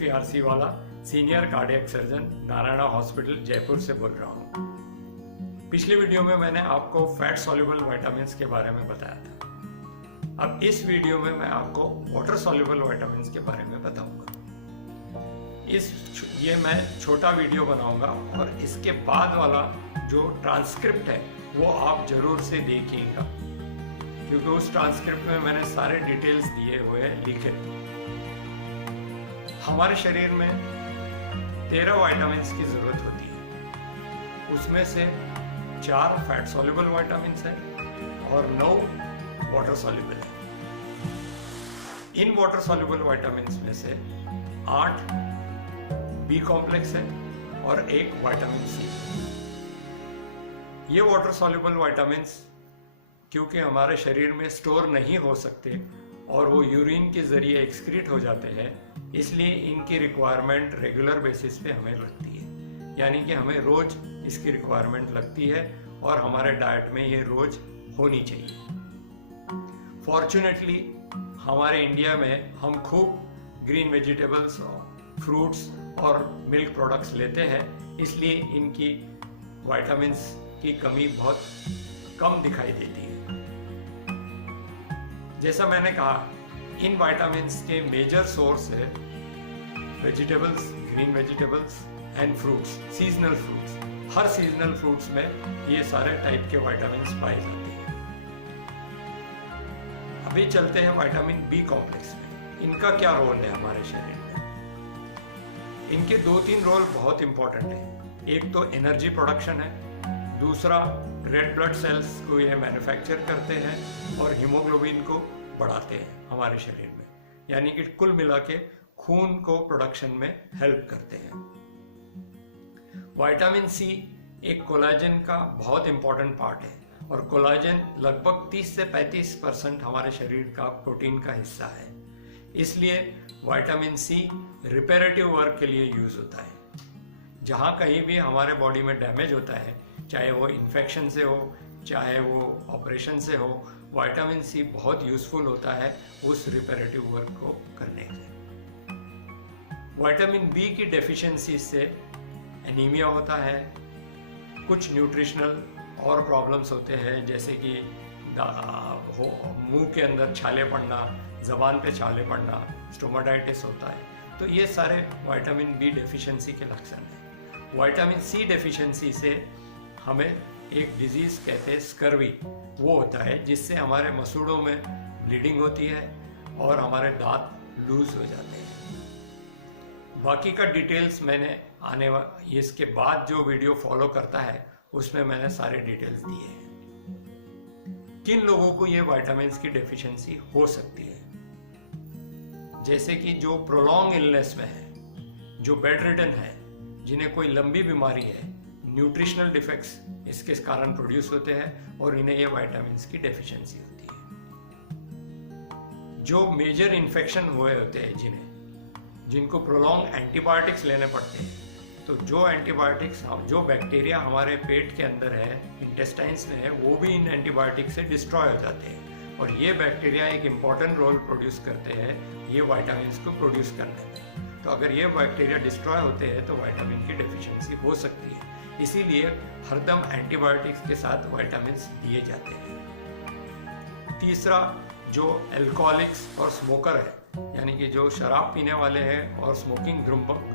FERC वाला senior cardiac surgeon Narayana hospital Jaipur से बोल रहा हूँ। पिछले वीडियो में मैंने आपको फैट सॉल्युबल विटामिन्स के बारे में बताया था। अब इस वीडियो में मैं आपको वाटर सॉल्युबल विटामिन्स के बारे में बताऊंगा। ये मैं छोटा वीडियो बनाऊंगा और इसके बाद वाला जो ट्रांसक्रिप्ट है वो आप जरूर से देखिएगा, क्योंकि उस ट्रांसक्रिप्ट में मैंने सारे डिटेल्स दिए हुए लिखे। हमारे शरीर में 13 विटामिन्स की जरूरत होती है, उसमें से 4 फैट सॉल्युबल विटामिन्स है और 9 वाटर सॉल्युबल है। इन वाटर सॉल्युबल विटामिन्स में से 8 बी कॉम्प्लेक्स है और 1 विटामिन सी। ये वाटर सॉल्युबल विटामिन्स क्योंकि हमारे शरीर में स्टोर नहीं हो सकते और वो यूरिन के जरिए एक्सक्रीट हो जाते हैं, इसलिए इनकी रिक्वायरमेंट रेगुलर बेसिस पे हमें लगती है। यानी कि हमें रोज इसकी रिक्वायरमेंट लगती है और हमारे डाइट में ये रोज होनी चाहिए। फॉर्चुनेटली हमारे इंडिया में हम खूब ग्रीन वेजिटेबल्स, फ्रूट्स और मिल्क प्रोडक्ट्स लेते हैं, इसलिए इनकी विटामिन्स की कमी बहुत कम दिखाई देती है। जैसा मैंने कहा, इन विटामिन्स के मेजर सोर्स है vegetables, green vegetables and fruits, seasonal fruits. Her seasonal fruits में ये सारे टाइप के विटामिन्स पाए जाते हैं। अभी चलते हैं विटामिन बी कॉम्प्लेक्स में। इनका क्या रोल है हमारे शरीर में? इनके 2-3 रोल बहुत इंपॉर्टेंट है। एक तो एनर्जी प्रोडक्शन है, दूसरा रेड ब्लड सेल्स को ये मैन्युफैक्चर करते हैं और हीमोग्लोबिन को बढ़ाते हैं हमारे शरीर में, यानी कि कुल मिला के खून को प्रोडक्शन में हेल्प करते हैं। विटामिन सी एक कोलाजन का बहुत इंपॉर्टेंट पार्ट है और कोलाजन लगभग 30 से 35% हमारे शरीर का प्रोटीन का हिस्सा है। इसलिए विटामिन सी रिपेरेटिव वर्क के लिए यूज होता है। जहाँ कहीं भी हमारे बॉडी में डैमेज होता है, चाहे वो इन्फेक्शन से हो चाहे वो ऑपरेशन से हो, विटामिन सी बहुत यूजफुल होता है उस रिपेरेटिव वर्क को करने के लिए। विटामिन बी की डेफिशिएंसी से एनीमिया होता है, कुछ न्यूट्रिशनल और प्रॉब्लम्स होते हैं, जैसे कि मुंह के अंदर छाले पड़ना, जबान पे छाले पड़ना, स्टोमाटाइटिस होता है। तो ये सारे विटामिन बी डेफिशिएंसी के लक्षण हैं। विटामिन सी डेफिशिएंसी से हमें एक डिजीज कहते हैं स्कर्वी, वो होता है जिससे हमारे मसूड़ों में ब्लीडिंग होती है और हमारे दांत लूज हो जाते हैं। बाकी का डिटेल्स मैंने इसके बाद जो वीडियो फॉलो करता है उसमें मैंने सारे डिटेल्स दिए हैं। किन लोगों को ये विटामिन्स की डेफिशिएंसी हो सकती है? जैसे कि जो प्रोलॉन्ग इलनेस में है, जो बेड रिडन है, जिन्हें कोई लंबी बीमारी है, न्यूट्रिशनल डिफेक्ट्स इसके कारण प्रोड्यूस होते हैं और इन्हें ये विटामिन्स की डेफिशिएंसी होती है। जो मेजर इन्फेक्शन हुए होते हैं, जिनको प्रोलॉन्ग एंटीबायोटिक्स लेने पड़ते हैं, तो जो एंटीबायोटिक्स, जो बैक्टीरिया हमारे पेट के अंदर है, इंटेस्टाइन्स में है, वो भी इन एंटीबायोटिक्स से डिस्ट्रॉय हो जाते हैं और ये बैक्टीरिया एक इम्पॉर्टेंट रोल प्रोड्यूस करते हैं ये विटामिन्स को प्रोड्यूस करने में। तो अगर ये बैक्टीरिया डिस्ट्रॉय होते हैं तो विटामिन की डेफिशिएंसी हो सकती है। इसीलिए हरदम एंटीबायोटिक्स के साथ विटामिन्स दिए जाते हैं। तीसरा, जो अल्कोहलिक्स और स्मोकर है, यानी कि जो शराब पीने वाले हैं और स्मोकिंग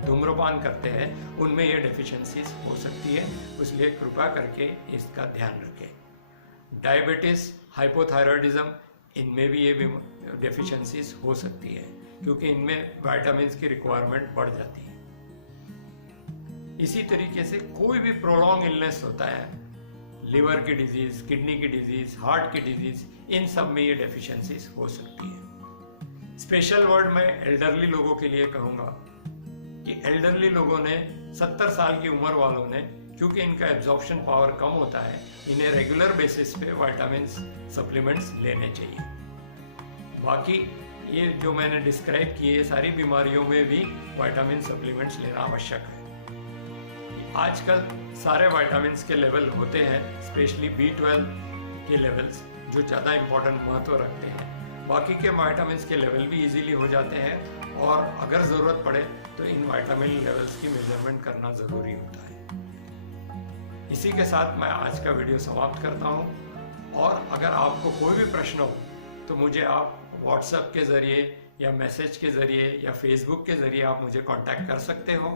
धूम्रपान करते हैं, उनमें ये डेफिशिएंसीज हो सकती है, इसलिए कृपया करके इसका ध्यान रखें। डायबिटीज, हाइपोथायरॉयडिज्म, इनमें भी ये डेफिशिएंसीज हो सकती है, क्योंकि इनमें विटामिन्स की रिक्वायरमेंट बढ़ जाती है। इसी तरीके से कोई भी प्रोलॉन्ग इलनेस होता है, लिवर की डिजीज, किडनी की डिजीज, हार्ट की डिजीज, इन सब में ये डेफिशिएंसीज हो सकती है। स्पेशल वर्ड मैं एल्डरली लोगों के लिए कहूँगा कि एल्डरली लोगों ने, 70 साल की उम्र वालों ने, क्योंकि इनका एब्जॉर्प्शन पावर कम होता है, इन्हें रेगुलर बेसिस पे विटामिन्स सप्लीमेंट्स लेने चाहिए। बाकी ये जो मैंने डिस्क्राइब किए सारी बीमारियों में भी विटामिन सप्लीमेंट्स लेना आवश्यक है। आजकल सारे विटामिन्स के लेवल होते हैं, स्पेशली B12 के लेवल्स जो ज़्यादा इम्पोर्टेंट महत्व रखते हैं। बाकी के विटामिन्स के लेवल भी इजीली हो जाते हैं और अगर ज़रूरत पड़े तो इन विटामिन लेवल्स की मेजरमेंट करना ज़रूरी होता है। इसी के साथ मैं आज का वीडियो समाप्त करता हूँ, और अगर आपको कोई भी प्रश्न हो तो मुझे आप व्हाट्सएप के ज़रिए या मैसेज के ज़रिए या फेसबुक के ज़रिए आप मुझे कांटेक्ट कर सकते हो।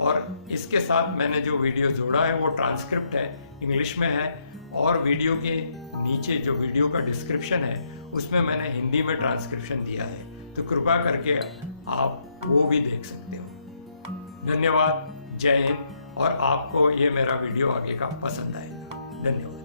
और इसके साथ मैंने जो वीडियो जोड़ा है वो ट्रांसक्रिप्ट है, इंग्लिश में है, और वीडियो के नीचे जो वीडियो का डिस्क्रिप्शन है उसमें मैंने हिंदी में ट्रांसक्रिप्शन दिया है, तो कृपया करके आप वो भी देख सकते हो। धन्यवाद, जय हिंद, और आपको ये मेरा वीडियो आगे का पसंद आएगा। धन्यवाद।